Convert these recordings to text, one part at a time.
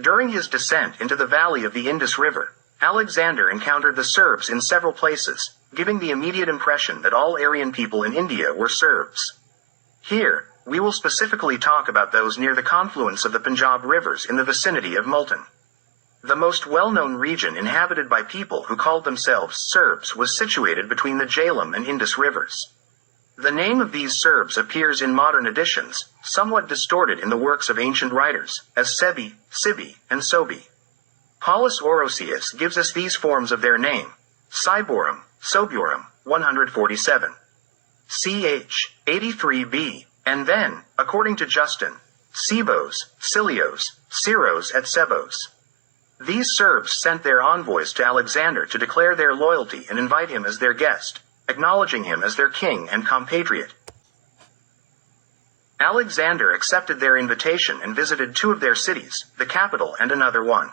During his descent into the valley of the Indus River, Alexander encountered the Serbs in several places, giving the immediate impression that all Aryan people in India were Serbs. Here, we will specifically talk about those near the confluence of the Punjab rivers in the vicinity of Multan. The most well-known region inhabited by people who called themselves Serbs was situated between the Jhelum and Indus rivers. The name of these Serbs appears in modern editions, somewhat distorted in the works of ancient writers, as Sebi, Sibi, and Sobi. Paulus Orosius gives us these forms of their name: Cyborum, Soburum, 147. Ch. 83b, and then, according to Justin, Sebos, Silios, Syros et Sebos. These Serbs sent their envoys to Alexander to declare their loyalty and invite him as their guest, acknowledging him as their king and compatriot. Alexander accepted their invitation and visited two of their cities, the capital and another one.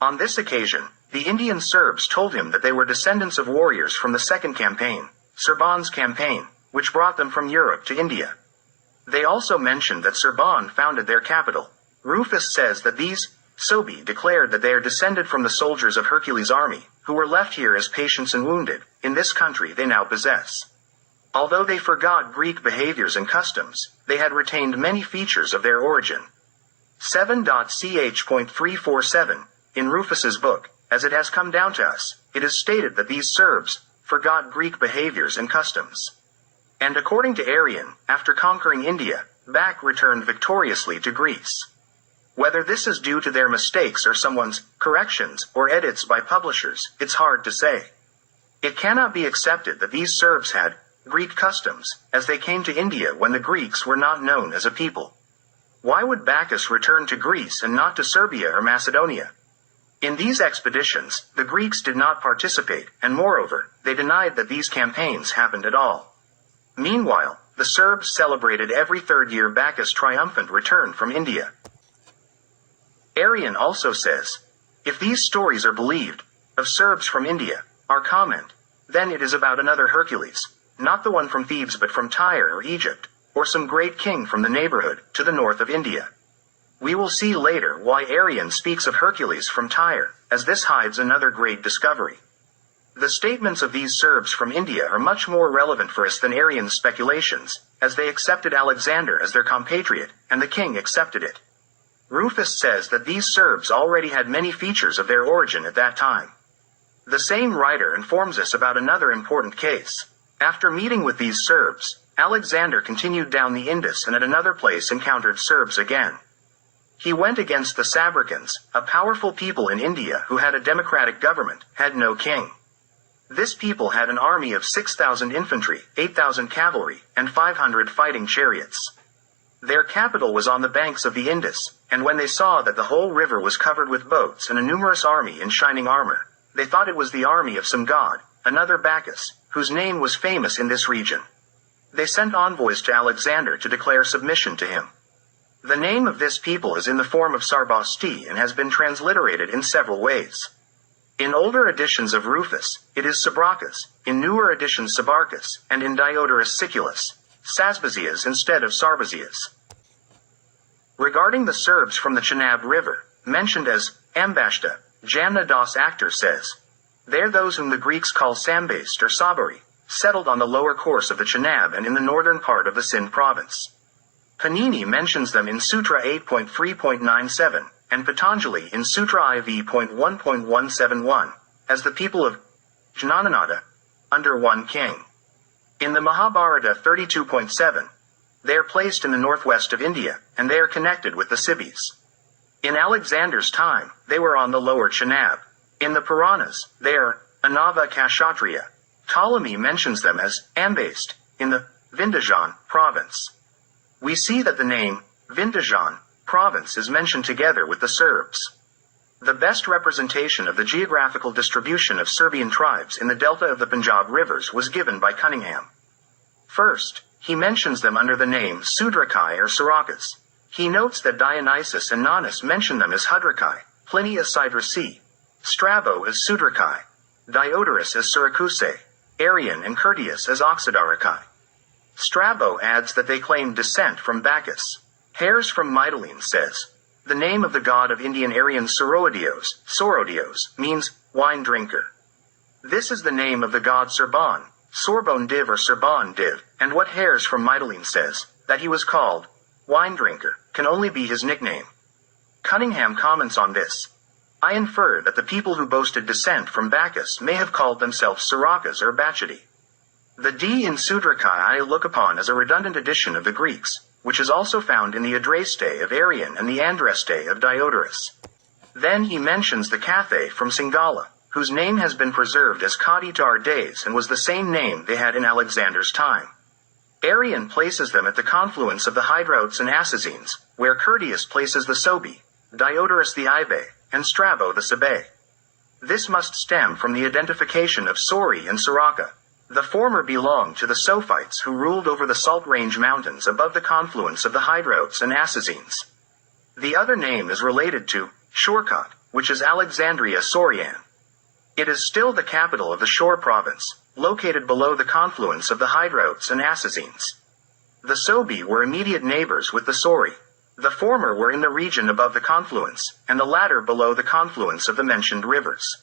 On this occasion, the Indian Serbs told him that they were descendants of warriors from the second campaign, Serban's campaign, which brought them from Europe to India. They also mentioned that Serban founded their capital. Rufus says that these Sobi declared that they are descended from the soldiers of Hercules' army, who were left here as patients and wounded, in this country they now possess. Although they forgot Greek behaviors and customs, they had retained many features of their origin. 7.ch.347, in Rufus's book, as it has come down to us, it is stated that these Serbs forgot Greek behaviors and customs. And according to Arrian, after conquering India, back returned victoriously to Greece. Whether this is due to their mistakes or someone's corrections or edits by publishers, it's hard to say. It cannot be accepted that these Serbs had Greek customs, as they came to India when the Greeks were not known as a people. Why would Bacchus return to Greece and not to Serbia or Macedonia? In these expeditions, the Greeks did not participate, and moreover, they denied that these campaigns happened at all. Meanwhile, the Serbs celebrated every third year Bacchus' triumphant return from India. Arrian also says, if these stories are believed, of Serbs from India, our comment, then it is about another Hercules, not the one from Thebes but from Tyre or Egypt, or some great king from the neighborhood, to the north of India. We will see later why Arrian speaks of Hercules from Tyre, as this hides another great discovery. The statements of these Serbs from India are much more relevant for us than Arrian's speculations, as they accepted Alexander as their compatriot, and the king accepted it. Rufus says that these Serbs already had many features of their origin at that time. The same writer informs us about another important case. After meeting with these Serbs, Alexander continued down the Indus and at another place encountered Serbs again. He went against the Sabracans, a powerful people in India who had a democratic government, had no king. This people had an army of 6,000 infantry, 8,000 cavalry, and 500 fighting chariots. Their capital was on the banks of the Indus, and when they saw that the whole river was covered with boats and a numerous army in shining armor, they thought it was the army of some god, another Bacchus, whose name was famous in this region. They sent envoys to Alexander to declare submission to him. The name of this people is in the form of Sarbasti and has been transliterated in several ways. In older editions of Rufus, it is Sabracus, in newer editions Sabarcus, and in Diodorus Siculus, Sasbazias instead of Sarbazias. Regarding the Serbs from the Chenab River, mentioned as Ambashta, Jamna Das Actor says, they're those whom the Greeks call Sambast or Sabari, settled on the lower course of the Chenab and in the northern part of the Sindh province. Panini mentions them in Sutra 8.3.97, and Patanjali in Sutra IV.1.171, as the people of Jnananada, under one king. In the Mahabharata 32.7, they are placed in the northwest of India, and they are connected with the Sibis. In Alexander's time, they were on the lower Chenab. In the Puranas, they are Anava Kshatriya. Ptolemy mentions them as Ambast, in the Vindhyan province. We see that the name Vindhyan province is mentioned together with the Serbs. The best representation of the geographical distribution of Serbian tribes in the delta of the Punjab rivers was given by Cunningham. First, he mentions them under the name Sudrakai or Sarakas. He notes that Dionysius and Nonnus mention them as Hudrakai, Pliny as Sidrasi, Strabo as Sudrakai, Diodorus as Syracuse, Arrian and Curtius as Oxidarakai. Strabo adds that they claim descent from Bacchus. Hares from Mytilene says, The name of the god of Indian Aryan Sorodios, means wine drinker. This is the name of the god Serban, Sorbonne Div or Serban Div, and what Hares from Mytilene says, that he was called wine drinker, can only be his nickname. Cunningham comments on this. I infer that the people who boasted descent from Bacchus may have called themselves Sirakas or Bacchidae. The D in Sudrakai I look upon as a redundant addition of the Greeks, which is also found in the Adraste of Arrian and the Andraste of Diodorus. Then he mentions the Cathay from Singala, whose name has been preserved as Kadi to our days and was the same name they had in Alexander's time. Arrian places them at the confluence of the Hydrotes and Assassines, where Curtius places the Sobi, Diodorus the Ibe, and Strabo the Sabae. This must stem from the identification of Sori and Soraka. The former belonged to the Sophites who ruled over the Salt Range Mountains above the confluence of the Hydrotes and Assassines. The other name is related to Shorkot, which is Alexandria Sorian. It is still the capital of the Shore province, located below the confluence of the Hydrotes and Assassines. The Sobi were immediate neighbors with the Sori. The former were in the region above the confluence, and the latter below the confluence of the mentioned rivers.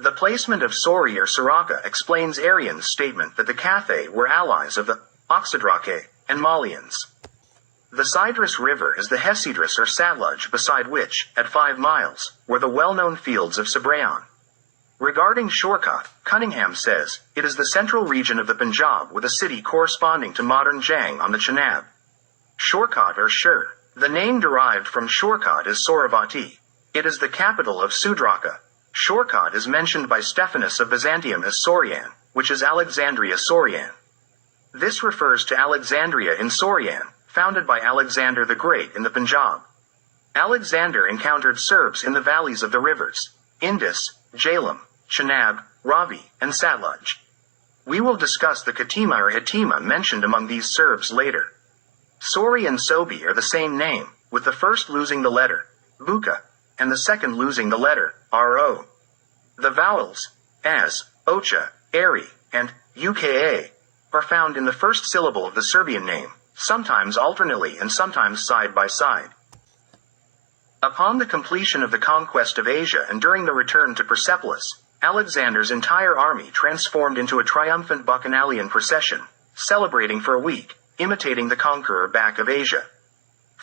The placement of Sori or Soraka explains Arrian's statement that the Cathay were allies of the Oxydrake and Malians. The Sidrus River is the Hesidrus or Satluj beside which, at 5 miles, were the well-known fields of Sabrayan. Regarding Shorkot, Cunningham says, it is the central region of the Punjab with a city corresponding to modern Jang on the Chenab. Shorkot or Shur. The name derived from Shorkot is Soravati. It is the capital of Sudraka. Shorkot is mentioned by Stephanus of Byzantium as Sorian, which is Alexandria Sorian. This refers to Alexandria in Sorian, founded by Alexander the Great in the Punjab. Alexander encountered Serbs in the valleys of the rivers Indus, Jhelum, Chenab, Ravi, and Satluj. We will discuss the Katima or Hitima mentioned among these Serbs later. Sori and Sobi are the same name, with the first losing the letter, Buka, and the second losing the letter, Ro. The vowels, as, Ocha, Ari, and Uka, are found in the first syllable of the Serbian name, sometimes alternately and sometimes side by side. Upon the completion of the conquest of Asia and during the return to Persepolis, Alexander's entire army transformed into a triumphant bacchanalian procession, celebrating for a week, imitating the conqueror back of Asia.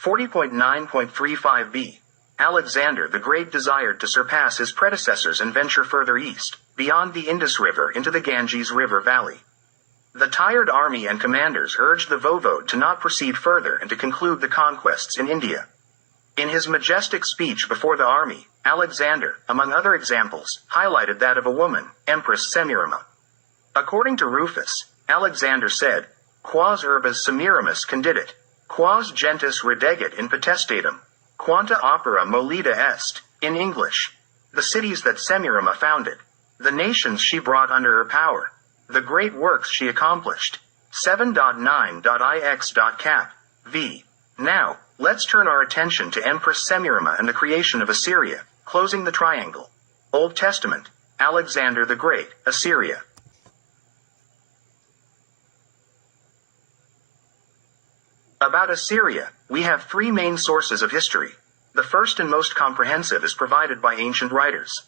40.9.35b. Alexander the Great desired to surpass his predecessors and venture further east, beyond the Indus River into the Ganges River Valley. The tired army and commanders urged the voivode to not proceed further and to conclude the conquests in India. In his majestic speech before the army, Alexander, among other examples, highlighted that of a woman, Empress Semirama. According to Rufus, Alexander said, Quas urbas Semiramis condidit, quas gentis redegit in potestatem, quanta opera molida est, in English. The cities that Semirama founded, the nations she brought under her power, the great works she accomplished. 7.9.ix.cap. v. Now, let's turn our attention to Empress Semirama and the creation of Assyria, closing the triangle. Old Testament, Alexander the Great, Assyria. About Assyria, we have 3 main sources of history. The first and most comprehensive is provided by ancient writers.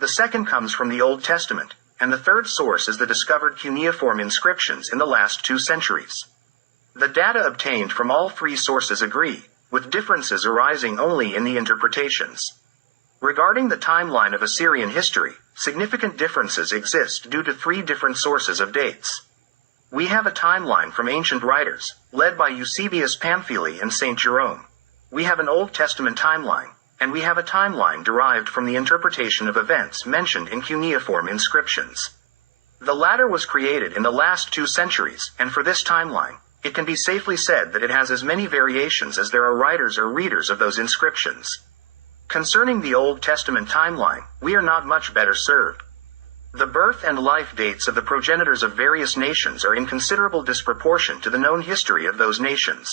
The second comes from the Old Testament, and the third source is the discovered cuneiform inscriptions in the last 2 centuries. The data obtained from all 3 sources agree, with differences arising only in the interpretations. Regarding the timeline of Assyrian history, significant differences exist due to 3 different sources of dates. We have a timeline from ancient writers, led by Eusebius Pamphili and St. Jerome. We have an Old Testament timeline, and we have a timeline derived from the interpretation of events mentioned in cuneiform inscriptions. The latter was created in the last 2 centuries, and for this timeline, it can be safely said that it has as many variations as there are writers or readers of those inscriptions. Concerning the Old Testament timeline, we are not much better served. The birth and life dates of the progenitors of various nations are in considerable disproportion to the known history of those nations.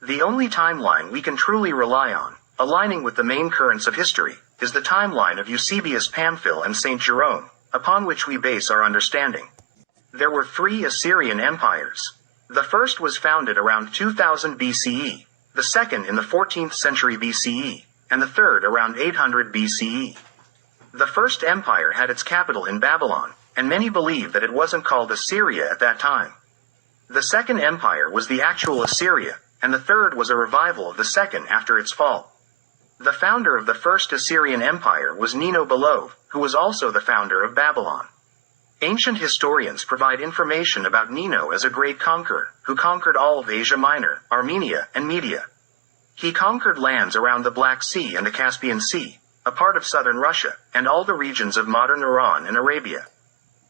The only timeline we can truly rely on, aligning with the main currents of history, is the timeline of Eusebius Pamphil and St. Jerome, upon which we base our understanding. There were 3 Assyrian empires. The first was founded around 2000 BCE, the second in the 14th century BCE, and the third around 800 BCE. The first empire had its capital in Babylon, and many believe that it wasn't called Assyria at that time. The second empire was the actual Assyria, and the third was a revival of the second after its fall. The founder of the first Assyrian empire was Nino-Belov, who was also the founder of Babylon. Ancient historians provide information about Nino as a great conqueror, who conquered all of Asia Minor, Armenia, and Media. He conquered lands around the Black Sea and the Caspian Sea, a part of southern Russia, and all the regions of modern Iran and Arabia.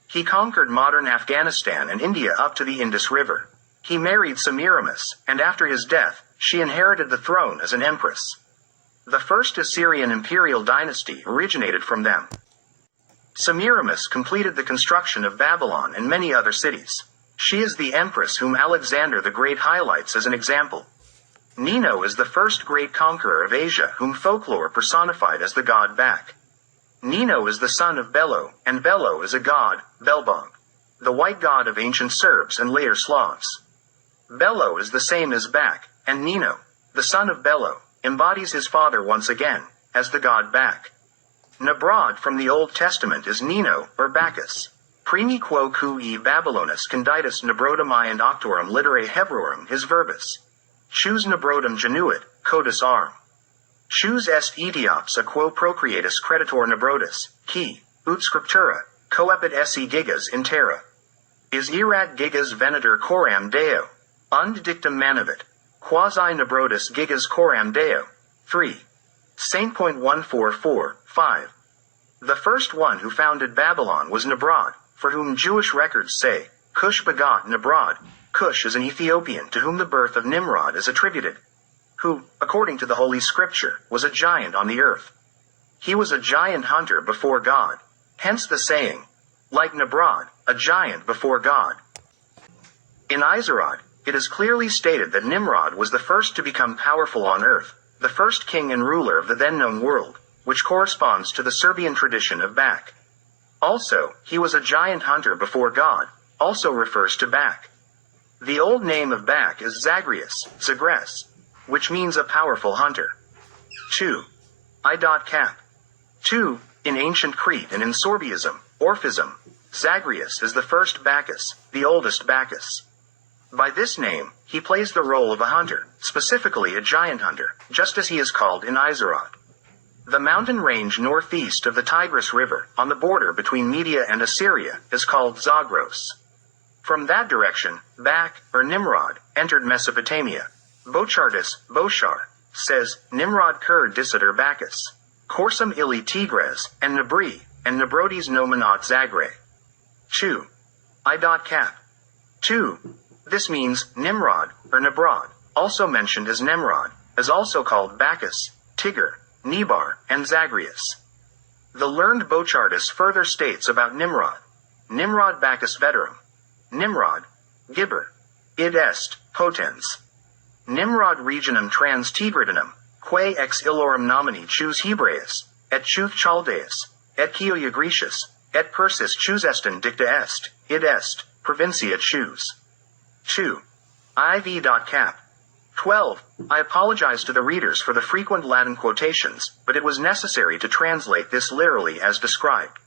He conquered modern Afghanistan and India up to the Indus River. He married Semiramis, and after his death, she inherited the throne as an empress. The first Assyrian imperial dynasty originated from them. Semiramis completed the construction of Babylon and many other cities. She is the empress whom Alexander the Great highlights as an example. Nino is the first great conqueror of Asia whom folklore personified as the god Bak. Nino is the son of Belo, and Belo is a god, Belbog, the white god of ancient Serbs and later Slavs. Belo is the same as Bak, and Nino, the son of Belo, embodies his father once again, as the god Bak. Nebrod from the Old Testament is Nino, or Bacchus. Primi quo cui Babylonus candidatus Nebrodami and octorum literae Hebrorum his verbis. Choose Nebrodum genuit, codus arm. Choose est Ethiopsa quo procreatus creditor Nebrodus, qui, ut scriptura, coepit esse gigas in terra. Is erat gigas venator coram deo, und dictum manavit, quasi Nebrodus gigas coram deo. 3. Saint.144, 5. The first one who founded Babylon was Nebrod, for whom Jewish records say, Cush begot Nebrod. Cush is an Ethiopian to whom the birth of Nimrod is attributed, who, according to the Holy Scripture, was a giant on the earth. He was a giant hunter before God, hence the saying, like Nebrod, a giant before God. In Izarod, it is clearly stated that Nimrod was the first to become powerful on earth, the first king and ruler of the then-known world, which corresponds to the Serbian tradition of Bak. Also, he was a giant hunter before God, also refers to Bak. The old name of Bak is Zagreus, Zagres, which means a powerful hunter. 2. I.Cap. 2. In ancient Crete and in Sorbiism, Orphism, Zagreus is the first Bacchus, the oldest Bacchus. By this name, he plays the role of a hunter, specifically a giant hunter, just as he is called in Izarod. The mountain range northeast of the Tigris River, on the border between Media and Assyria, is called Zagros. From that direction, Bak, or Nimrod, entered Mesopotamia. Bochartis, Boshar, says, Nimrod cur dicitor Bacchus, corsum illi Tigres, and Nebri, and Nebrodis nominat Zagre. 2. I.Cap. 2. This means, Nimrod, or Nebrod, also mentioned as Nemrod, is also called Bacchus, Tigr, Nebar, and Zagreus. The learned Bochartis further states about Nimrod. Nimrod Bacchus veterum. Nimrod, Gibber. Id est, potens. Nimrod regionum trans Tigridinum, quae ex illorum nomini choose Hebraeus, et chuth Chaldeus, et Kioia Grecius, et Persis choose estin dicta est, id est, provincia choose. 2. IV.Cap. 12. I apologize to the readers for the frequent Latin quotations, but it was necessary to translate this literally as described.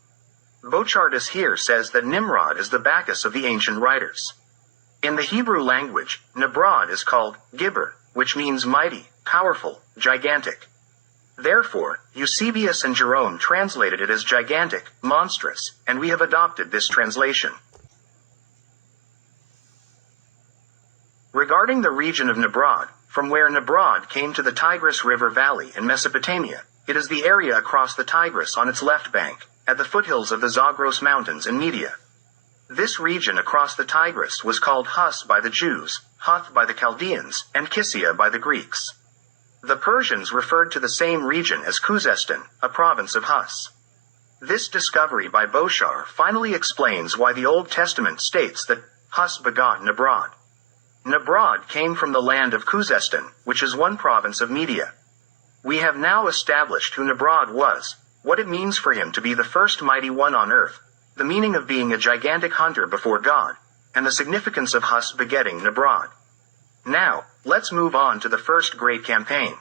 Bochartis here says that Nimrod is the Bacchus of the ancient writers. In the Hebrew language, Nebrod is called Gibber, which means mighty, powerful, gigantic. Therefore, Eusebius and Jerome translated it as gigantic, monstrous, and we have adopted this translation. Regarding the region of Nebrod, from where Nebrod came to the Tigris River Valley in Mesopotamia, it is the area across the Tigris on its left bank, at the foothills of the Zagros Mountains in Media. This region across the Tigris was called Hus by the Jews, Huth by the Chaldeans, and Kissia by the Greeks. The Persians referred to the same region as Khuzestan, a province of Hus. This discovery by Boshar finally explains why the Old Testament states that Hus begot Nebrod. Nebrod came from the land of Khuzestan, which is one province of Media. We have now established who Nebrod was, what it means for him to be the first mighty one on earth, the meaning of being a gigantic hunter before God, and the significance of Hus begetting Nebrod. Now, let's move on to the first great campaign.